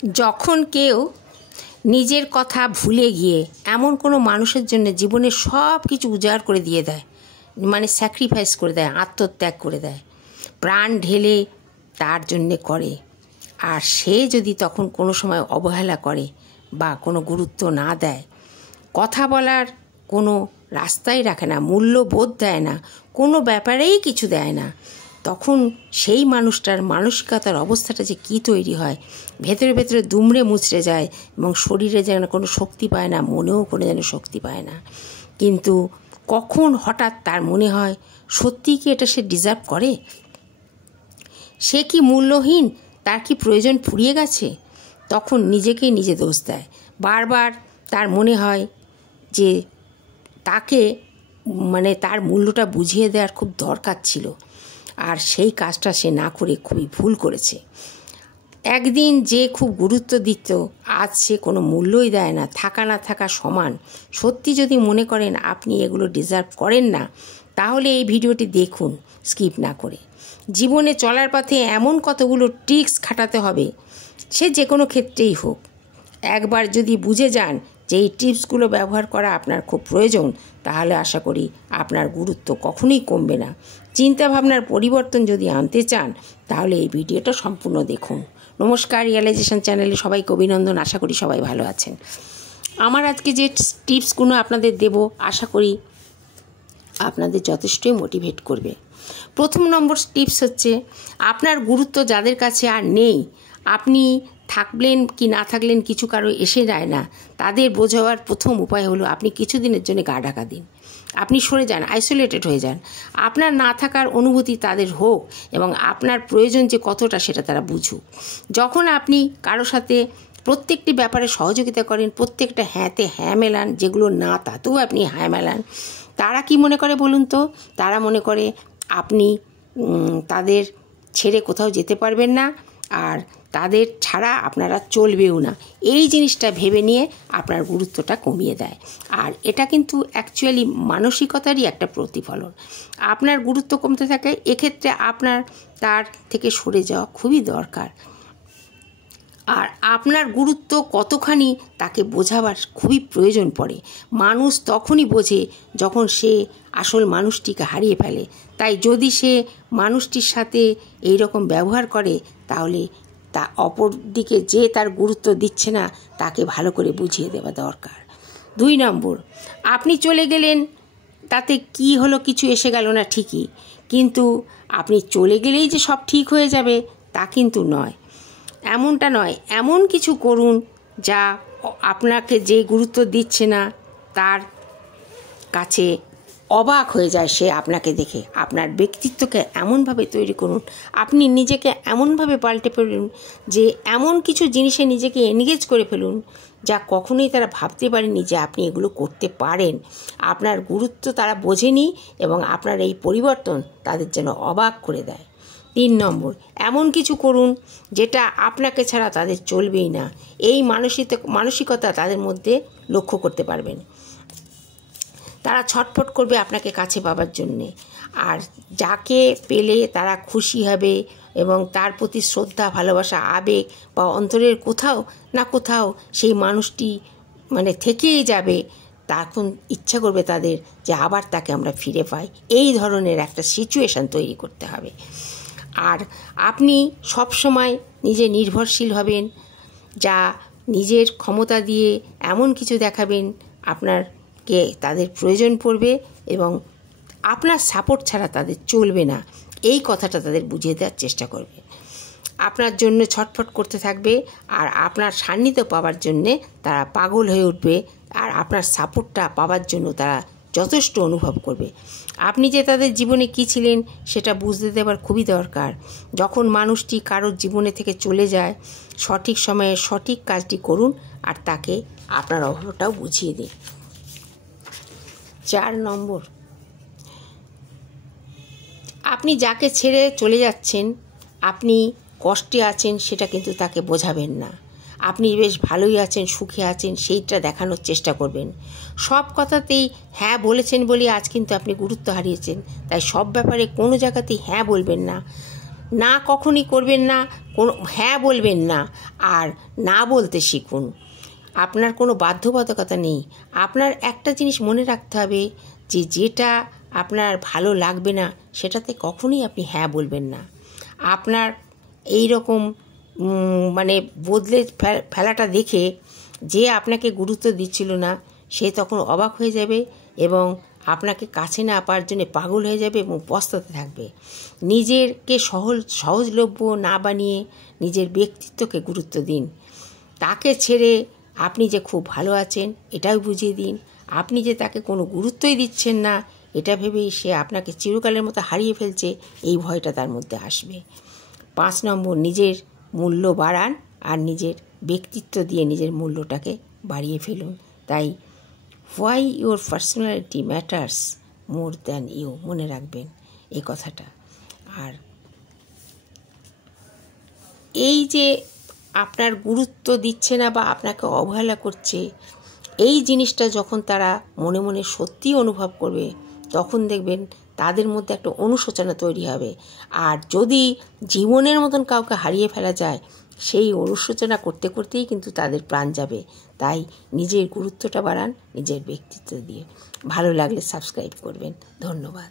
যখন কেউ নিজের কথা ভুলে গিয়ে এমন কোনো মানুষের জন্য জীবনের সব কিছু উজাড় করে দিয়ে দেয়, মানে স্যাক্রিফাইস করে দেয়, আত্মত্যাগ করে দেয়, প্রাণ ঢেলে তার জন্যে করে, আর সে যদি তখন কোনো সময় অবহেলা করে বা কোনো গুরুত্ব না দেয়, কথা বলার কোনো রাস্তাই রাখে না, মূল্যবোধ দেয় না, কোনো ব্যাপারেই কিছু দেয় না, তখন সেই মানুষটার মানসিকতার অবস্থাটা যে কী তৈরি হয়, ভেতরে ভেতরে দুমড়ে মুচড়ে যায় এবং শরীরে যেন কোনো শক্তি পায় না, মনেও কোনো যেন শক্তি পায় না। কিন্তু কখন হঠাৎ তার মনে হয় সত্যিই কি এটা সে ডিজার্ভ করে? সে কি মূল্যহীন? তার কি প্রয়োজন ফুরিয়ে গেছে? তখন নিজেকেই নিজে দোষ দেয়। বারবার তার মনে হয় যে তাকে তার মূল্যটা বুঝিয়ে দেওয়ার খুব দরকার ছিল, আর সেই কাজটা সে না করে খুবই ভুল করেছে। একদিন যে খুব গুরুত্ব দিত, আজ সে কোনো মূল্যই দেয় না, থাকা না থাকা সমান। সত্যি যদি মনে করেন আপনি এগুলো ডিজার্ভ করেন না, তাহলে এই ভিডিওটি দেখুন স্কিপ না করে। জীবনে চলার পথে এমন কতগুলো ট্রিক্স খাটাতে হবে, সে যে কোনো ক্ষেত্রেই হোক। একবার যদি বুঝে যান যে এই টিপসগুলো ব্যবহার করা আপনার খুব প্রয়োজন, তাহলে আশা করি আপনার গুরুত্ব কখনোই কমবে না। চিন্তাভাবনার পরিবর্তন যদি আনতে চান, তাহলে এই ভিডিওটা সম্পূর্ণ দেখুন। নমস্কার, রিয়েলাইজেশন চ্যানেলে সবাইকে অভিনন্দন। আশা করি সবাই ভালো আছেন। আমার আজকে যে টিপসগুলো আপনাদের দেব, আশা করি আপনাদের যথেষ্টই মোটিভেট করবে। প্রথম নম্বর টিপস হচ্ছে, আপনার গুরুত্ব যাদের কাছে আর নেই, আপনি থাকলেন কি না থাকলেন কিছু কারো এসে যায় না, তাদের বোঝাবার প্রথম উপায় হলো আপনি কিছুদিনের জন্য গা ঢাকা দিন। আপনি সরে যান, আইসোলেটেড হয়ে যান। আপনার না থাকার অনুভূতি তাদের হোক এবং আপনার প্রয়োজন যে কতটা সেটা তারা বুঝুক। যখন আপনি কারো সাথে প্রত্যেকটি ব্যাপারে সহযোগিতা করেন, প্রত্যেকটা হ্যাঁতে হ্যাঁ মেলান, যেগুলো না তাতেও আপনি হ্যাঁ মেলান, তারা কি মনে করে বলুন তো? তারা মনে করে আপনি তাদের ছেড়ে কোথাও যেতে পারবেন না, আর তাদের ছাড়া আপনারা চলবেও না। এই জিনিসটা ভেবে নিয়ে আপনার গুরুত্বটা কমিয়ে দেয়, আর এটা কিন্তু অ্যাকচুয়ালি মানসিকতারই একটা প্রতিফলন। আপনার গুরুত্ব কমতে থাকে, এক্ষেত্রে আপনার তার থেকে সরে যাওয়া খুবই দরকার। আর আপনার গুরুত্ব কতখানি তাকে বোঝাবার খুবই প্রয়োজন পড়ে। মানুষ তখনই বোঝে যখন সে আসল মানুষটিকে হারিয়ে ফেলে। তাই যদি সে মানুষটির সাথে এই রকম ব্যবহার করে, তাহলে তা অপর দিকে যে তার গুরুত্ব দিচ্ছে না, তাকে ভালো করে বুঝিয়ে দেওয়া দরকার। 2 নম্বর, আপনি চলে গেলেন, তাতে কি হলো, কিছু এসে গেল না ঠিকই, কিন্তু আপনি চলে গেলেই যে সব ঠিক হয়ে যাবে তা কিন্তু নয়। এমনটা নয়, এমন কিছু করুন যা আপনাকে যে গুরুত্ব দিচ্ছে না তার কাছে অবাক হয়ে যায় সে আপনাকে দেখে। আপনার ব্যক্তিত্বকে এমনভাবে তৈরি করুন, আপনি নিজেকে এমনভাবে পাল্টে ফেলুন যে এমন কিছু জিনিসে নিজেকে এনগেজ করে ফেলুন যা কখনোই তারা ভাবতে পারেনি যে আপনি এগুলো করতে পারেন। আপনার গুরুত্ব তারা বোঝেনি এবং আপনার এই পরিবর্তন তাদের যেন অবাক করে দেয়। 3 নম্বর, এমন কিছু করুন যেটা আপনাকে ছাড়া তাদের চলবেই না। এই মানসিকতা তাদের মধ্যে লক্ষ্য করতে পারবেন। তারা ছটফট করবে আপনাকে কাছে পাবার জন্যে, আর যাকে পেলে তারা খুশি হবে এবং তার প্রতি শ্রদ্ধা, ভালোবাসা, আবেগ বা অন্তরের কোথাও না কোথাও সেই মানুষটি থেকেই যাবে। তখন ইচ্ছা করবে তাদের যে আবার তাকে আমরা ফিরে পাই। এই ধরনের একটা সিচুয়েশান তৈরি করতে হবে। আর আপনি সব সময় নিজে নির্ভরশীল হবেন, যা নিজের ক্ষমতা দিয়ে এমন কিছু দেখাবেন আপনারকে তাদের প্রয়োজন পড়বে এবং আপনার সাপোর্ট ছাড়া তাদের চলবে না। এই কথাটা তাদের বুঝিয়ে দেওয়ার চেষ্টা করবে। আপনার জন্য ছটফট করতে থাকবে, আর আপনার সান্নিধ্য পাওয়ার জন্যে তারা পাগল হয়ে উঠবে, আর আপনার সাপোর্টটা পাওয়ার জন্য তারা যথেষ্ট অনুভব করবে। আপনি যে তাদের জীবনে কী ছিলেন সেটা বুঝতে দেওয়ার খুবই দরকার। যখন মানুষটি কারোর জীবনে থেকে চলে যায়, সঠিক সময়ে সঠিক কাজটি করুন আর তাকে আপনার অভাবটাও বুঝিয়ে দিন। 4 নম্বর, আপনি যাকে ছেড়ে চলে যাচ্ছেন, আপনি কষ্টে আছেন সেটা কিন্তু তাকে বোঝাবেন না। আপনি বেশ ভালোই আছেন, সুখে আছেন, সেইটা দেখানোর চেষ্টা করবেন। সব কথাতেই হ্যাঁ বলেছেন বলে আজ কিন্তু আপনি গুরুত্ব হারিয়েছেন। তাই সব ব্যাপারে কোনো জায়গাতেই হ্যাঁ বলবেন না। না কখনই করবেন না, কোনো হ্যাঁ বলবেন না, আর না বলতে শিখুন। আপনার কোনো বাধ্যবাধকতা নেই। আপনার একটা জিনিস মনে রাখতে হবে যে যেটা আপনার ভালো লাগবে না সেটাতে কখনোই আপনি হ্যাঁ বলবেন না। আপনার এই রকম মানে বদলে ফেলাটা দেখে যে আপনাকে গুরুত্ব দিচ্ছিল না সে তখন অবাক হয়ে যাবে এবং আপনাকে কাছে না পাওয়ার জন্য পাগল হয়ে যাবে এবং পস্তাতে থাকবে। নিজেকে সহজলভ্য না বানিয়ে নিজের ব্যক্তিত্বকে গুরুত্ব দিন। তাকে ছেড়ে আপনি যে খুব ভালো আছেন এটাও বুঝিয়ে দিন। আপনি যে তাকে কোনো গুরুত্বই দিচ্ছেন না এটা ভেবেই সে আপনাকে চিরকালের মতো হারিয়ে ফেলছে, এই ভয়টা তার মধ্যে আসবে। 5 নম্বর, নিজের মূল্য বাড়ান আর নিজের ব্যক্তিত্ব দিয়ে নিজের মূল্যটাকে বাড়িয়ে ফেলুন। তাই why your personality matters more than you, মনে রাখবেন এই কথাটা। আর এই যে আপনার গুরুত্ব দিচ্ছে না বা আপনাকে অবহেলা করছে, এই জিনিসটা যখন তারা মনে মনে সত্যি অনুভব করবে তখন দেখবেন তাদের মধ্যে একটা অনুশোচনা তৈরি হবে। আর যদি জীবনের মতন কাউকে হারিয়ে ফেলা যায় সেই অনুশোচনা করতে করতেই কিন্তু তাদের প্রাণ যাবে। তাই নিজের গুরুত্বটা বাড়ান নিজের ব্যক্তিত্ব দিয়ে। ভালো লাগলে সাবস্ক্রাইব করবেন। ধন্যবাদ।